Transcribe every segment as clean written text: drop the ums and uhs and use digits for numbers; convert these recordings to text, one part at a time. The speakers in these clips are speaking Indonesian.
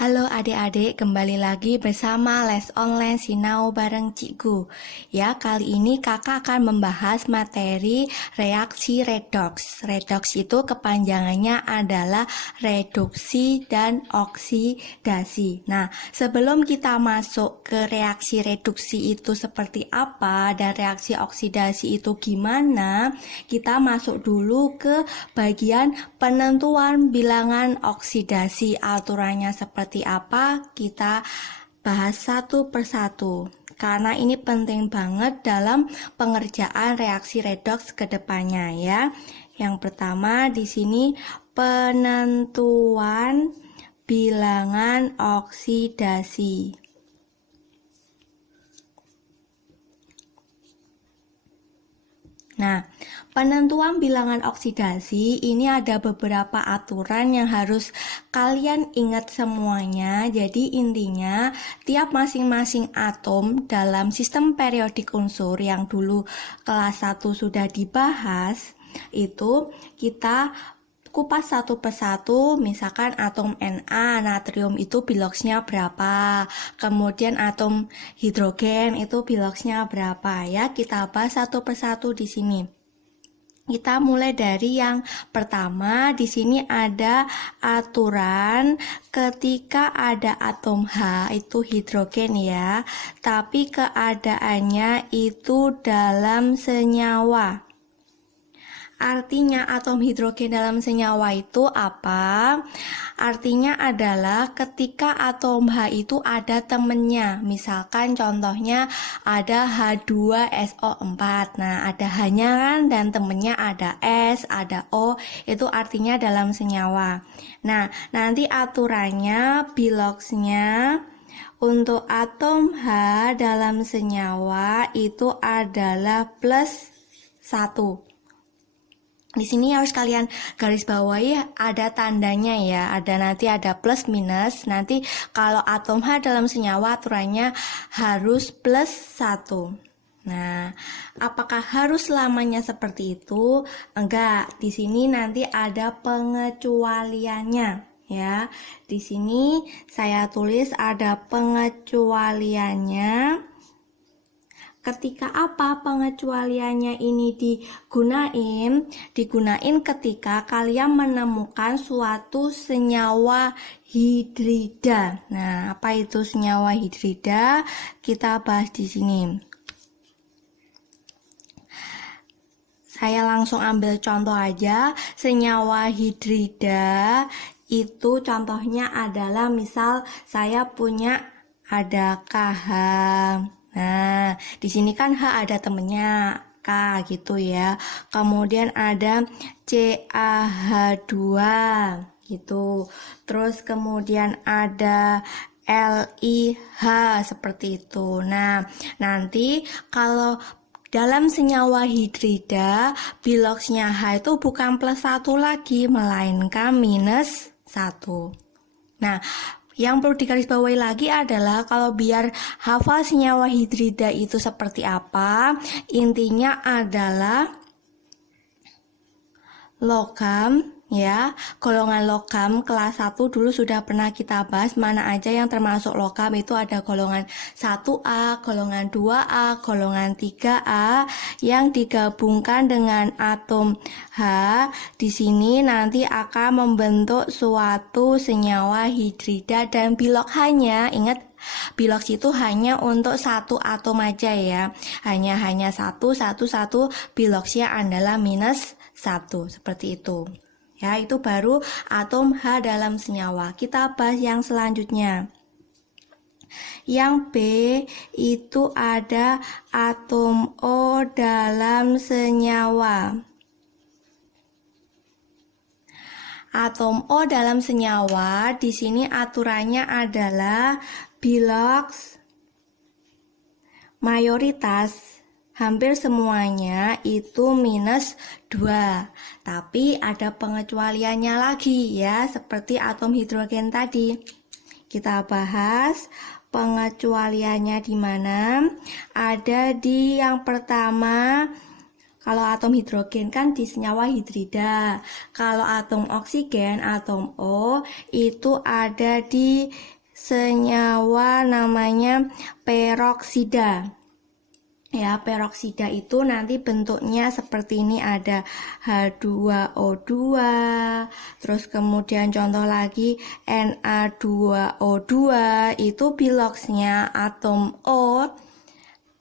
Halo adik-adik, kembali lagi bersama Les Online Sinau bareng Cikgu. Ya, kali ini kakak akan membahas materi reaksi redoks. Redoks itu kepanjangannya adalah reduksi dan oksidasi. Nah, sebelum kita masuk ke reaksi reduksi itu seperti apa dan reaksi oksidasi itu gimana, kita masuk dulu ke bagian penentuan bilangan oksidasi. Aturannya seperti apa, kita bahas satu persatu karena ini penting banget dalam pengerjaan reaksi redoks ke depannya ya. Yang pertama di sini penentuan bilangan oksidasi. Nah, penentuan bilangan oksidasi ini ada beberapa aturan yang harus kalian ingat semuanya. Jadi intinya tiap masing-masing atom dalam sistem periodik unsur yang dulu kelas 1 sudah dibahas, itu kita kupas satu persatu. Misalkan atom Na, natrium itu biloxnya berapa, kemudian atom hidrogen itu biloxnya berapa ya. Kita bahas satu persatu di sini. Kita mulai dari yang pertama. Di sini ada aturan ketika ada atom H itu hidrogen ya, tapi keadaannya itu dalam senyawa. Artinya atom hidrogen dalam senyawa itu apa? Artinya adalah ketika atom H itu ada temennya. Misalkan contohnya ada H2SO4. Nah, ada H-nya kan dan temennya ada S, ada O. Itu artinya dalam senyawa. Nah, nanti aturannya biloxnya untuk atom H dalam senyawa itu adalah plus 1. Di sini harus kalian garis bawahi ada tandanya ya, nanti ada plus minus. Nanti kalau atom H dalam senyawa aturannya harus plus 1. Nah, apakah harus selamanya seperti itu? Enggak, di sini nanti ada pengecualiannya ya. Di sini saya tulis ada pengecualiannya. Ketika apa pengecualiannya ini digunain? Digunain ketika kalian menemukan suatu senyawa hidrida. Nah, apa itu senyawa hidrida? Kita bahas di sini. Saya langsung ambil contoh aja. Senyawa hidrida itu contohnya adalah misal saya punya ada KH. Nah, di sini kan H ada temennya K gitu ya. Kemudian ada CaH2 gitu. Terus kemudian ada LiH seperti itu. Nah, nanti kalau dalam senyawa hidrida, biloxnya H itu bukan plus 1 lagi, melainkan minus 1. Nah, yang perlu digarisbawahi lagi adalah kalau biar hafal senyawa hidrida itu seperti apa, intinya adalah logam ya. Golongan logam kelas 1 dulu sudah pernah kita bahas mana aja yang termasuk logam. Itu ada golongan 1A, golongan 2A, golongan 3A yang digabungkan dengan atom H. Di sini nanti akan membentuk suatu senyawa hidrida dan bilox hanya, ingat bilox itu hanya untuk satu atom aja ya. Hanya satu biloxnya adalah minus 1 seperti itu. Ya, itu baru atom H dalam senyawa. Kita bahas yang selanjutnya. Yang B itu ada atom O dalam senyawa. Atom O dalam senyawa di sini aturannya adalah bilox mayoritas hampir semuanya itu minus 2. Tapi ada pengecualiannya lagi ya, seperti atom hidrogen tadi. Kita bahas pengecualiannya di mana. Ada di yang pertama Kalau atom hidrogen kan di senyawa hidrida. Kalau atom oksigen, atom O, itu ada di senyawa namanya peroksida. Ya, peroksida itu nanti bentuknya seperti ini, ada H2O2, terus kemudian contoh lagi Na2O2, itu biloxnya atom O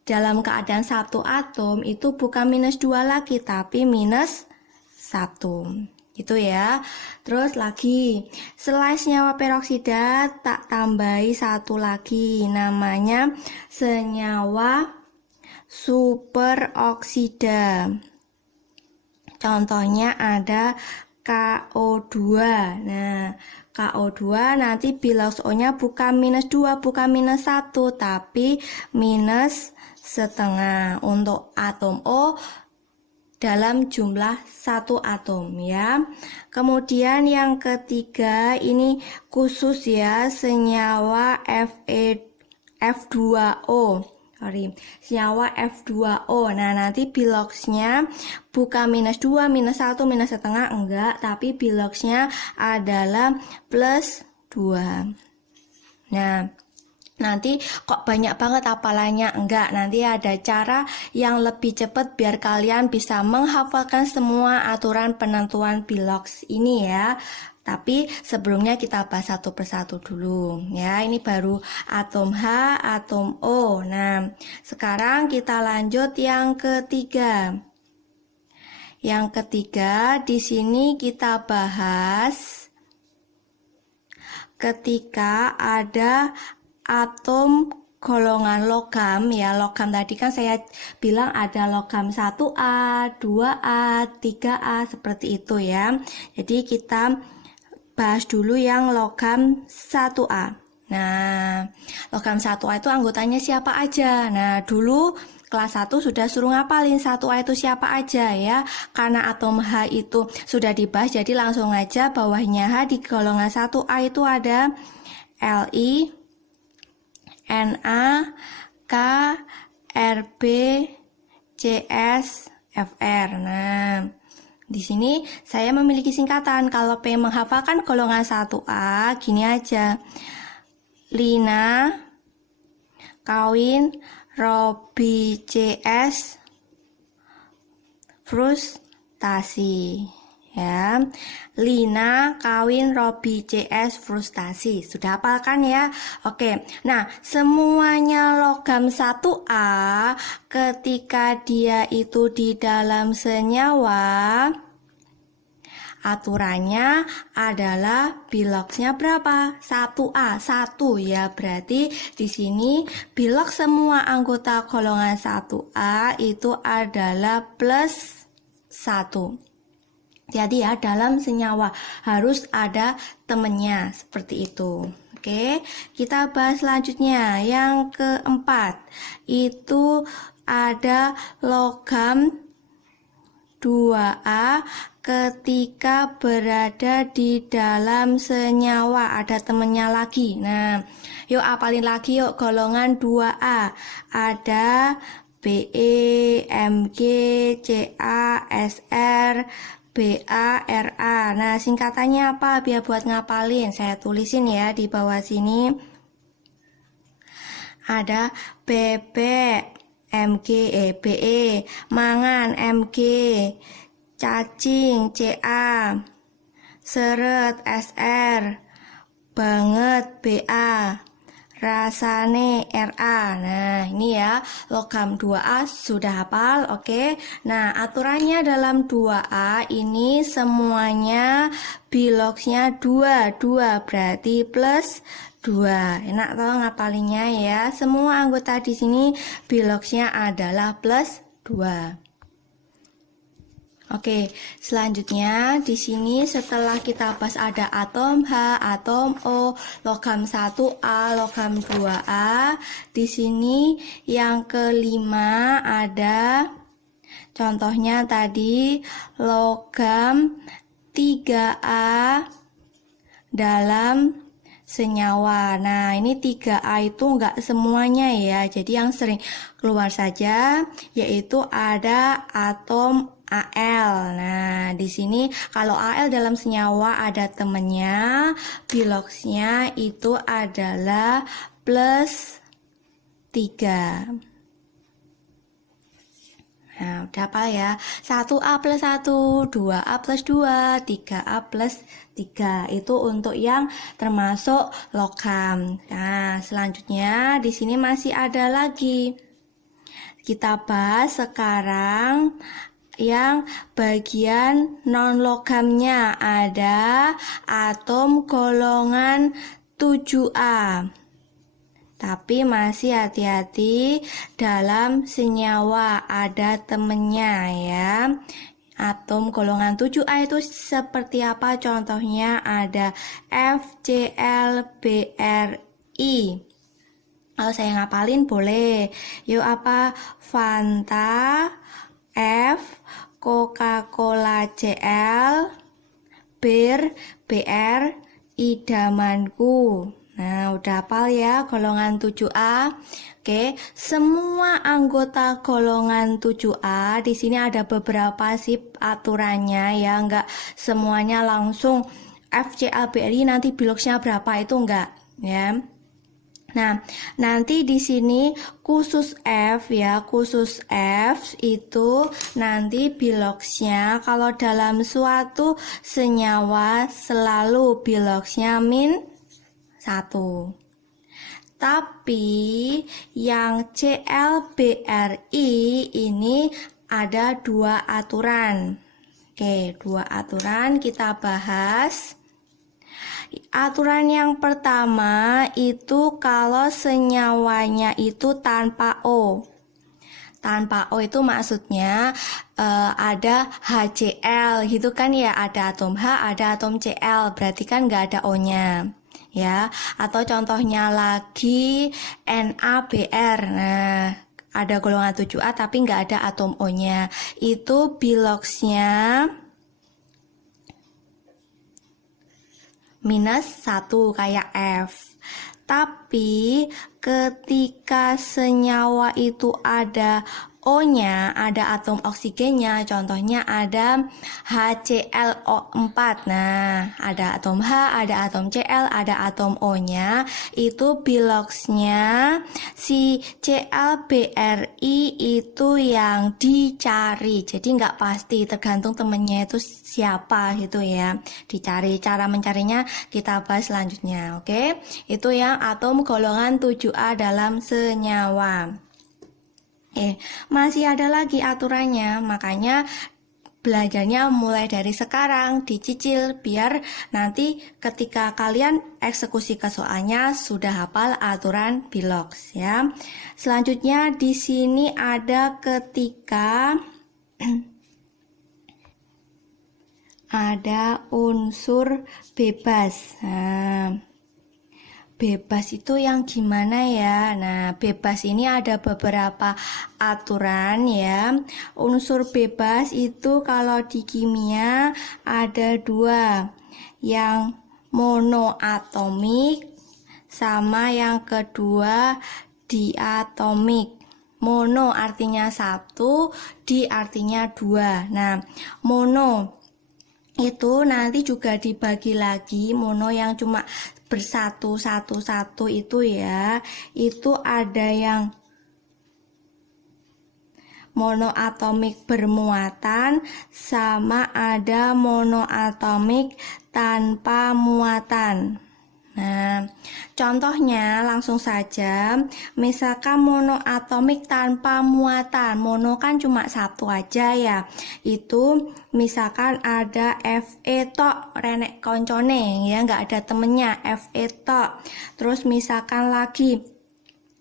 dalam keadaan satu atom itu bukan -2 lagi, tapi -1. Gitu ya. Terus lagi, selain senyawa peroksida, tak tambahi satu lagi, namanya senyawa superoksida. Contohnya ada KO2. Nah, KO2 nanti bilox O-nya bukan -2, bukan -1, tapi -setengah untuk atom O dalam jumlah satu atom ya. Kemudian yang ketiga ini khusus ya, senyawa F2O. Senyawa F2O. Nah, nanti biloxnya bukan -2, -1, -setengah, enggak, tapi biloxnya adalah +2. Nah, nanti kok banyak banget hafalannya? Enggak, nanti ada cara yang lebih cepat biar kalian bisa menghafalkan semua aturan penentuan bilox ini ya. Tapi sebelumnya kita bahas satu persatu dulu ya. Ini baru atom H, atom O. Nah, sekarang kita lanjut yang ketiga. Yang ketiga di sini kita bahas ketika ada atom golongan logam ya. Logam tadi kan saya bilang ada logam 1A, 2A, 3A seperti itu ya. Jadi kita bahas dulu yang logam 1A. Nah, logam 1A itu anggotanya siapa aja? Nah, dulu kelas 1 sudah suruh ngapalin 1A itu siapa aja ya. Karena atom H itu sudah dibahas, jadi langsung aja bawahnya H di golongan 1A itu ada Li, Na, K, Rb, Cs, Fr. Nah, di sini saya memiliki singkatan. Kalau pengen menghafalkan golongan 1A, gini aja. Lina, kawin, Robi, Cs, frustasi. Ya, Lina, kawin, Robi, CS, frustasi. Sudah hafal kan ya? Oke, nah semuanya logam 1A ketika dia itu di dalam senyawa, aturannya adalah biloxnya berapa? 1A, 1 ya. Berarti di sini bilox semua anggota golongan 1A itu adalah +1. Jadi ya, dalam senyawa harus ada temennya seperti itu. Oke, kita bahas selanjutnya. Yang keempat itu ada logam 2A ketika berada di dalam senyawa, ada temennya lagi. Nah, yuk apalin lagi yuk golongan 2A. Ada Be, Mg, Ca, Sr, BARA. Nah, singkatannya apa? Biar buat ngapalin. Saya tulisin ya di bawah sini. Ada bebek, Mg, Be, mangan, Mg, cacing, Ca, seret, Sr, banget, Ba, rasane RA. Nah, ini ya logam 2A sudah hafal, oke. Nah, aturannya dalam 2A ini semuanya biloxnya 2 berarti +2. Enak toh ngapalinnya ya. Semua anggota di sini biloxnya adalah +2. Oke, selanjutnya di sini setelah kita bahas ada atom H, atom O, logam 1A, logam 2A. Di sini yang kelima ada contohnya tadi logam 3A dalam senyawa. Nah, ini 3A itu enggak semuanya ya. Jadi yang sering keluar saja yaitu ada atom Al. Nah, di sini kalau Al dalam senyawa ada temennya, biloxnya itu adalah plus 3. Nah, udah apa ya? 1A plus 1, 2A plus 2, 3A plus 3. Itu untuk yang termasuk logam. Nah, selanjutnya di sini masih ada lagi. Kita bahas sekarang yang bagian non-logamnya. Ada atom golongan 7A. Tapi masih hati-hati dalam senyawa, ada temennya ya. Atom golongan 7A itu seperti apa? Contohnya ada FClBrI. Kalau saya ngapalin boleh. Yuk apa? Fanta, F, Coca-Cola Cl, Bir, BR, idamanku. Nah, udah hafal ya golongan 7A. Oke, semua anggota golongan 7A di sini ada beberapa sih aturannya ya, enggak semuanya langsung FClBrI nanti biloxnya berapa itu enggak ya. Nah, nanti di sini khusus F ya, khusus F itu nanti biloxnya kalau dalam suatu senyawa selalu biloxnya min 1. Tapi yang ClBrI ini ada 2 aturan. Oke, 2 aturan kita bahas. Aturan yang pertama itu kalau senyawanya itu tanpa O. Tanpa O itu maksudnya ada HCl gitu kan ya, ada atom H, ada atom Cl, berarti kan nggak ada O-nya ya. Atau contohnya lagi NaBr. Nah, ada golongan 7A tapi nggak ada atom O-nya. Itu biloxnya minus 1 kayak F. Tapi ketika senyawa itu ada O-nya, ada atom oksigennya, contohnya ada HClO4. Nah, ada atom H, ada atom Cl, ada atom O-nya, itu biloxnya si ClBrI itu yang dicari. Jadi nggak pasti, tergantung temennya itu siapa gitu ya. Dicari, cara mencarinya kita bahas selanjutnya, oke? Itu yang atom golongan 7A dalam senyawa. Masih ada lagi aturannya, makanya belajarnya mulai dari sekarang, dicicil biar nanti ketika kalian eksekusi ke soalnya sudah hafal aturan bilox ya. Selanjutnya di sini ada ketika ada unsur bebas. Nah, bebas itu yang gimana ya? Nah, bebas ini ada beberapa aturan ya. Unsur bebas itu kalau di kimia ada 2. Yang monoatomik sama yang kedua diatomik. Mono artinya 1, di artinya 2. Nah, mono itu nanti juga dibagi lagi, mono yang cuma bersatu itu ya, itu ada yang monoatomik bermuatan sama ada monoatomik tanpa muatan. Nah, contohnya langsung saja, misalkan monoatomik tanpa muatan, mono kan cuma 1 aja ya, itu misalkan ada Fe tok, renek koncone ya, nggak ada temennya, Fe tok. Terus misalkan lagi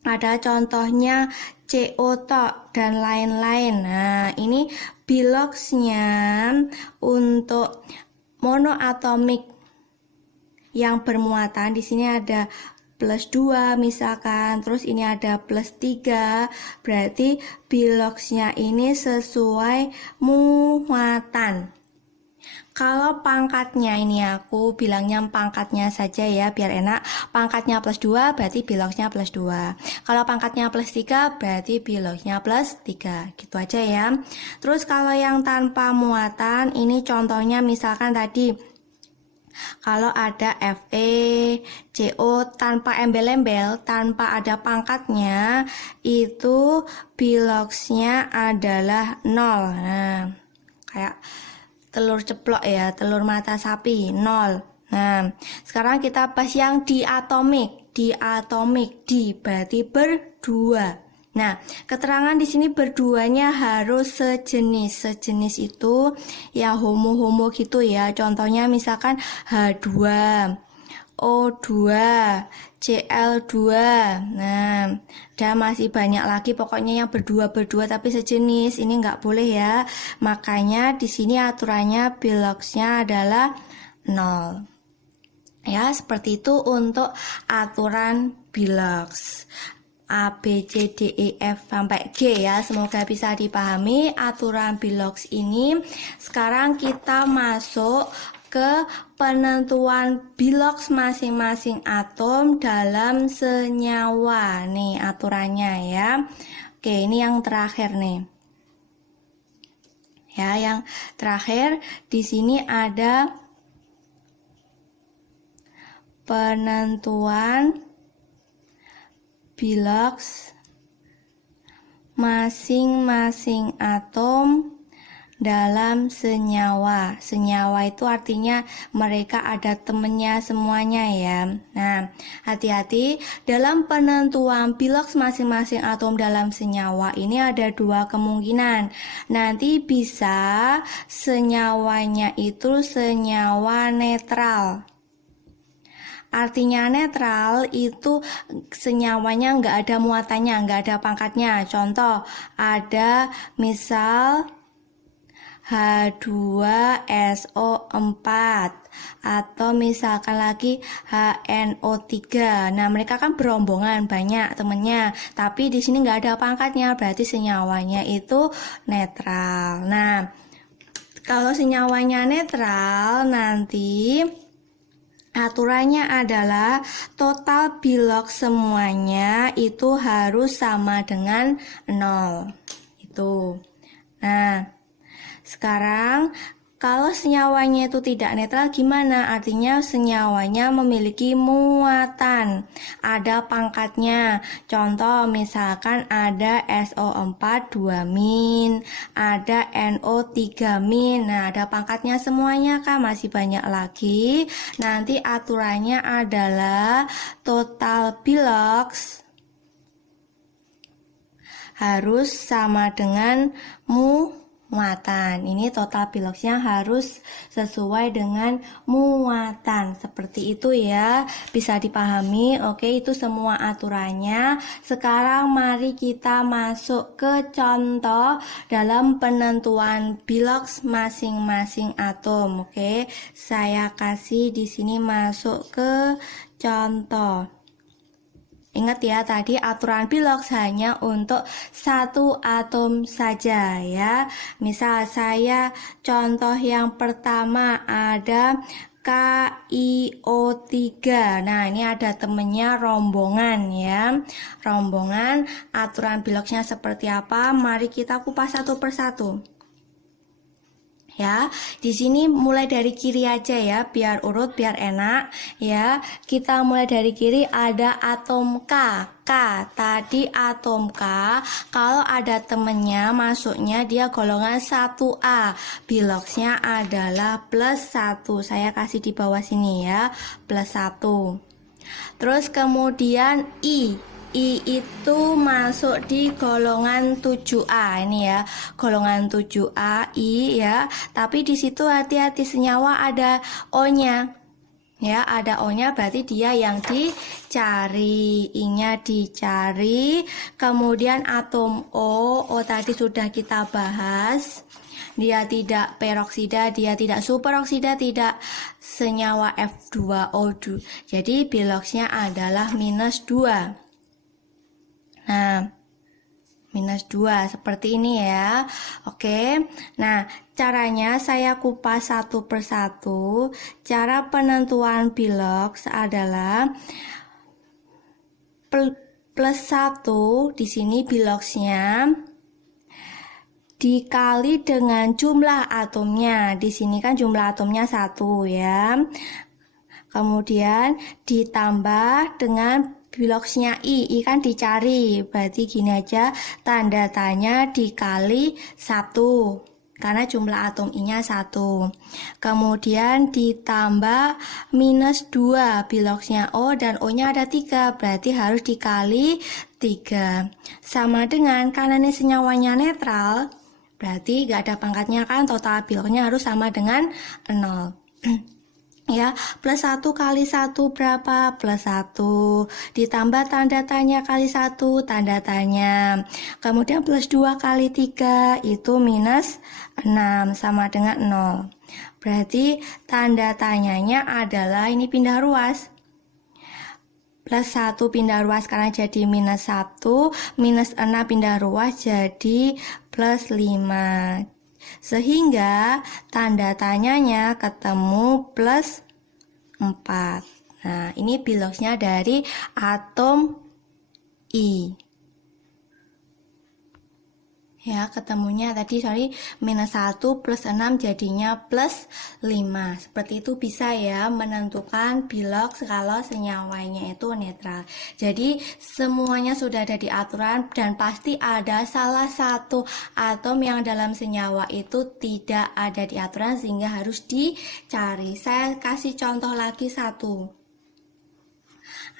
ada contohnya CO tok dan lain-lain. Nah, ini biloxnya untuk monoatomik yang bermuatan di sini ada plus 2 misalkan, terus ini ada plus 3, berarti biloxnya ini sesuai muatan. Kalau pangkatnya ini aku bilangnya pangkatnya saja ya biar enak. Pangkatnya plus 2 berarti biloxnya plus 2. Kalau pangkatnya plus 3 berarti biloxnya plus 3. Gitu aja ya. Terus kalau yang tanpa muatan ini contohnya misalkan tadi kalau ada Fe, CO tanpa embel-embel, tanpa ada pangkatnya, itu biloxnya adalah 0. Nah, kayak telur ceplok ya, telur mata sapi, 0. Nah, sekarang kita bahas yang diatomik. Diatomik, di berarti berdua. Nah, keterangan di sini berduanya harus sejenis. Sejenis itu ya homo-homo gitu ya. Contohnya misalkan H2, O2, Cl2. Nah, dan masih banyak lagi pokoknya yang berdua-berdua tapi sejenis. Ini nggak boleh ya. Makanya di sini aturannya biloxnya adalah 0. Ya, seperti itu untuk aturan bilox. A, B, C, D, E, F sampai G ya. Semoga bisa dipahami aturan bilox ini. Sekarang kita masuk ke penentuan bilox masing-masing atom dalam senyawa. Nih aturannya ya. Oke, ini yang terakhir nih. Ya, yang terakhir di sini ada penentuan bilox masing-masing atom dalam senyawa. Senyawa itu artinya mereka ada temennya semuanya ya. Nah, hati-hati dalam penentuan bilox masing-masing atom dalam senyawa ini ada dua kemungkinan. Nanti bisa senyawanya itu senyawa netral. Artinya netral itu senyawanya nggak ada muatannya, nggak ada pangkatnya. Contoh, ada misal H2SO4 atau misalkan lagi HNO3. Nah, mereka kan berombongan banyak temennya, tapi di sini nggak ada pangkatnya, berarti senyawanya itu netral. Nah, kalau senyawanya netral nanti aturannya adalah total bilox semuanya itu harus sama dengan 0. Itu. Nah, sekarang kalau senyawanya itu tidak netral gimana? Artinya senyawanya memiliki muatan, ada pangkatnya. Contoh misalkan ada SO4 2-, ada NO3-. Nah, ada pangkatnya semuanya kan, masih banyak lagi. Nanti aturannya adalah total bilox harus sama dengan muatan. Ini total biloxnya harus sesuai dengan muatan. Seperti itu ya. Bisa dipahami. Oke, itu semua aturannya. Sekarang mari kita masuk ke contoh dalam penentuan bilox masing-masing atom. Oke, saya kasih di sini masuk ke contoh. Ingat ya, tadi aturan bilox hanya untuk satu atom saja ya. Misal saya contoh yang pertama ada KiO3. Nah, ini ada temennya rombongan ya. Rombongan, aturan biloxnya seperti apa? Mari kita kupas satu persatu. Ya, di sini mulai dari kiri aja ya, biar urut, biar enak ya. Kita mulai dari kiri, ada atom K. Tadi atom K, kalau ada temennya masuknya dia golongan 1A. Biloxnya adalah plus 1. Saya kasih di bawah sini ya, plus 1. Terus kemudian I itu masuk di golongan 7A ini ya, golongan 7A I ya. Tapi di situ hati-hati, senyawa ada O-nya. Ya, ada O-nya berarti dia yang dicari, I-nya dicari. Kemudian atom O tadi sudah kita bahas. Dia tidak peroksida, dia tidak superoksida, tidak senyawa F2O2. Jadi biloxnya adalah minus 2. Nah, minus 2 seperti ini ya. Oke, nah caranya saya kupas satu persatu. Cara penentuan Bilox adalah plus 1 di sini Biloxnya dikali dengan jumlah atomnya. Di sini kan jumlah atomnya 1 ya. Kemudian ditambah dengan Biloxnya I kan dicari. Berarti gini aja, tanda tanya dikali 1. Karena jumlah atom I-nya 1. Kemudian ditambah minus 2. Biloxnya O dan O-nya ada 3. Berarti harus dikali 3. Sama dengan karena ini senyawanya netral, berarti gak ada pangkatnya kan, total Biloxnya harus sama dengan 0. Ya, plus 1 kali 1 berapa? Plus 1. Ditambah tanda tanya kali 1, tanda tanya. Kemudian plus 2 kali 3, itu minus 6, sama dengan 0. Berarti tanda tanyanya adalah ini pindah ruas. Plus 1 pindah ruas karena jadi minus 1, minus 6 pindah ruas jadi plus 5. Sehingga tanda tanyanya ketemu plus 4. Nah, ini Biloxnya dari atom I. Ya, ketemunya tadi minus 1 plus 6 jadinya plus 5. Seperti itu bisa ya menentukan Bilox kalau senyawanya itu netral. Jadi semuanya sudah ada di aturan dan pasti ada salah satu atom yang dalam senyawa itu tidak ada di aturan sehingga harus dicari. Saya kasih contoh lagi satu.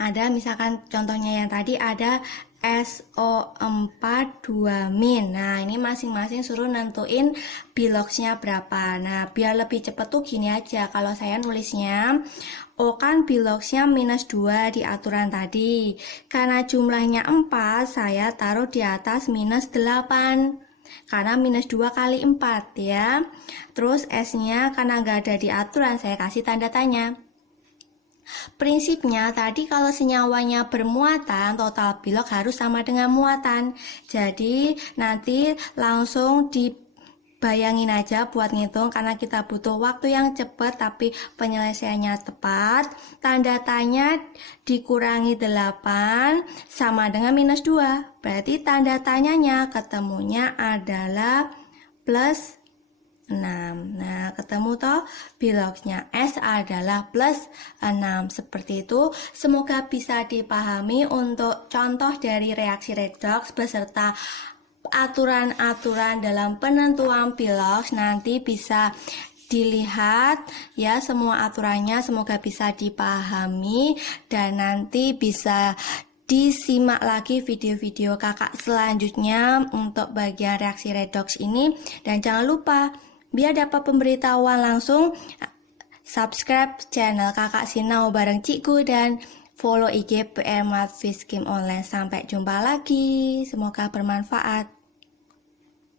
Ada misalkan contohnya yang tadi ada SO4 2-. Nah, ini masing-masing suruh nentuin Biloxnya berapa. Nah, biar lebih cepet tuh gini aja. Kalau saya nulisnya, O kan Biloxnya minus 2 di aturan tadi. Karena jumlahnya 4, saya taruh di atas minus 8. Karena minus 2 kali 4 ya. Terus S-nya karena nggak ada di aturan, saya kasih tanda tanya. Prinsipnya tadi kalau senyawanya bermuatan, total Bilox harus sama dengan muatan. Jadi nanti langsung dibayangin aja buat ngitung karena kita butuh waktu yang cepat tapi penyelesaiannya tepat. Tanda tanya dikurangi 8 sama dengan minus 2. Berarti tanda tanyanya ketemunya adalah plus 6. Nah, ketemu toh Biloxnya S adalah plus 6. Seperti itu. Semoga bisa dipahami untuk contoh dari reaksi redoks beserta aturan-aturan dalam penentuan Bilox. Nanti bisa dilihat ya semua aturannya, semoga bisa dipahami dan nanti bisa disimak lagi video-video kakak selanjutnya untuk bagian reaksi redoks ini. Dan jangan lupa biar dapat pemberitahuan langsung, subscribe channel kakak Sinau bareng Cikgu dan follow IG PR Math Fiskim Online. Sampai jumpa lagi, semoga bermanfaat.